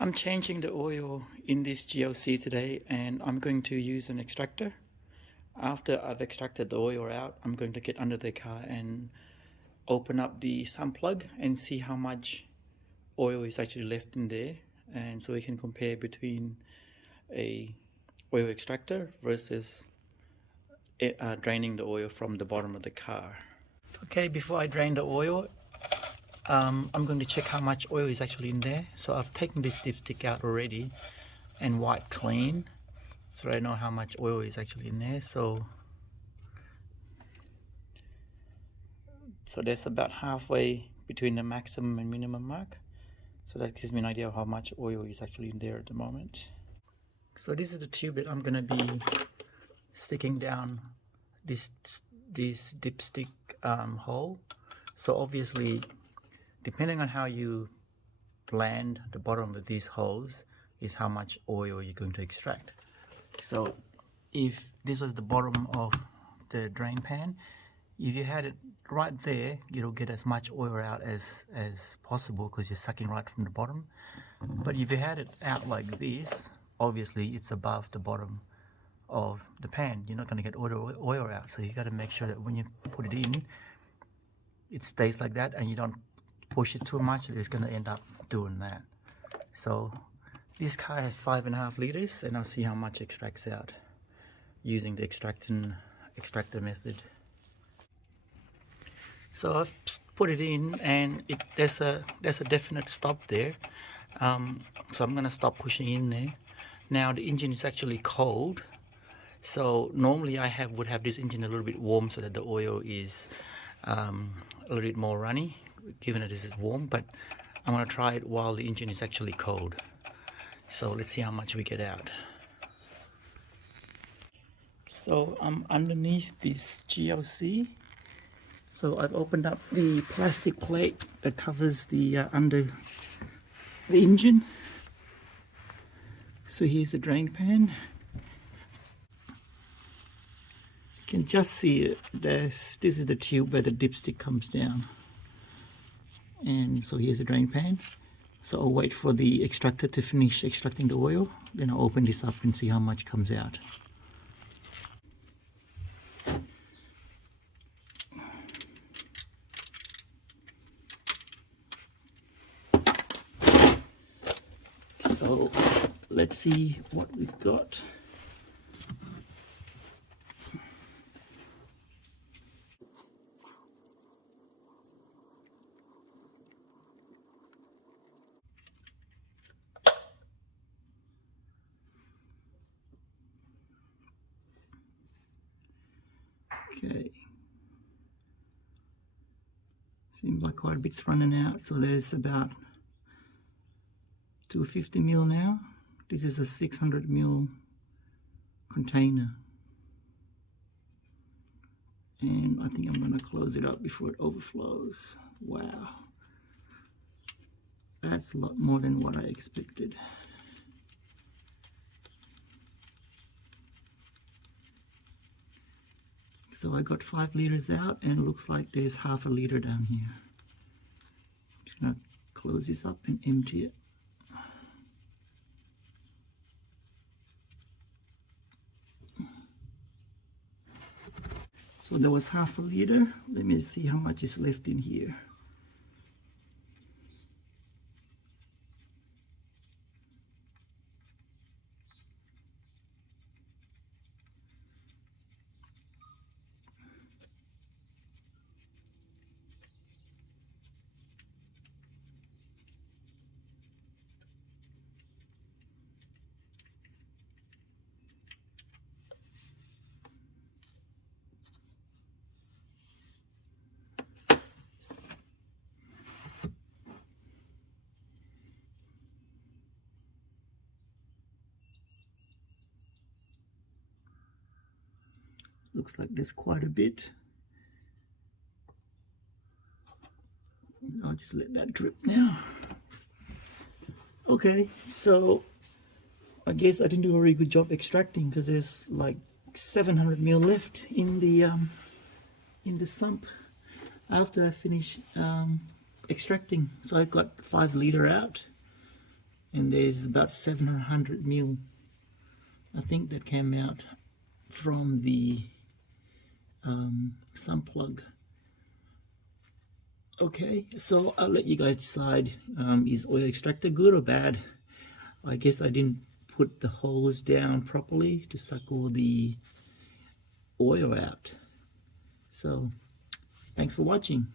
I'm changing the oil in this GLC today, and I'm going to use an extractor. After I've extracted the oil out, I'm going to get under the car and open up the sump plug and see how much oil is actually left in there, and so we can compare between a oil extractor versus draining the oil from the bottom of the car. Okay, before I drain the oil, I'm going to check how much oil is actually in there. So I've taken this dipstick out already and wiped clean, so I know how much oil is actually in there. So that's about halfway between the maximum and minimum mark. So that gives me an idea of how much oil is actually in there at the moment. So this is the tube that I'm gonna be sticking down this dipstick hole. So obviously, depending on how you land the bottom of these holes is how much oil you're going to extract. So if this was the bottom of the drain pan, if you had it right there, you'll get as much oil out as possible because you're sucking right from the bottom. But if you had it out like this, obviously it's above the bottom of the pan. You're not going to get oil out, so you got to make sure that when you put it in, it stays like that and you don't push it too much. It's going to end up doing that. So this car has 5.5 liters, and I'll see how much extracts out using the extractor method. So I've put it in, and there's a definite stop there. So I'm going to stop pushing in there. Now the engine is actually cold, so normally I would have this engine a little bit warm so that the oil is a little bit more runny, given that this is warm. But I'm going to try it while the engine is actually cold. So let's see how much we get out. So I'm underneath this GLC. So I've opened up the plastic plate that covers the under the engine. So here's the drain pan. You can just see it. This is the tube where the dipstick comes down. And so here's the drain pan. So I'll wait for the extractor to finish extracting the oil. Then I'll open this up and see how much comes out. So let's see what we've got. Okay. Seems like quite a bit's running out. So there's about 250 ml now. This is a 600 ml container. And I think I'm going to close it up before it overflows. Wow. That's a lot more than what I expected. So I got 5 liters out, and it looks like there's half a liter down here. I'm just going to close this up and empty it. So there was half a liter. Let me see how much is left in here. Looks like there's quite a bit. I'll just let that drip now. Okay, so I guess I didn't do a very good job extracting because there's like 700 ml left in the sump after I finish extracting. So I got 5 liter out, and there's about 700 mil, I think, that came out from the sump plug. Okay, so I'll let you guys decide, is oil extractor good or bad? I guess I didn't put the hose down properly to suck all the oil out. So thanks for watching.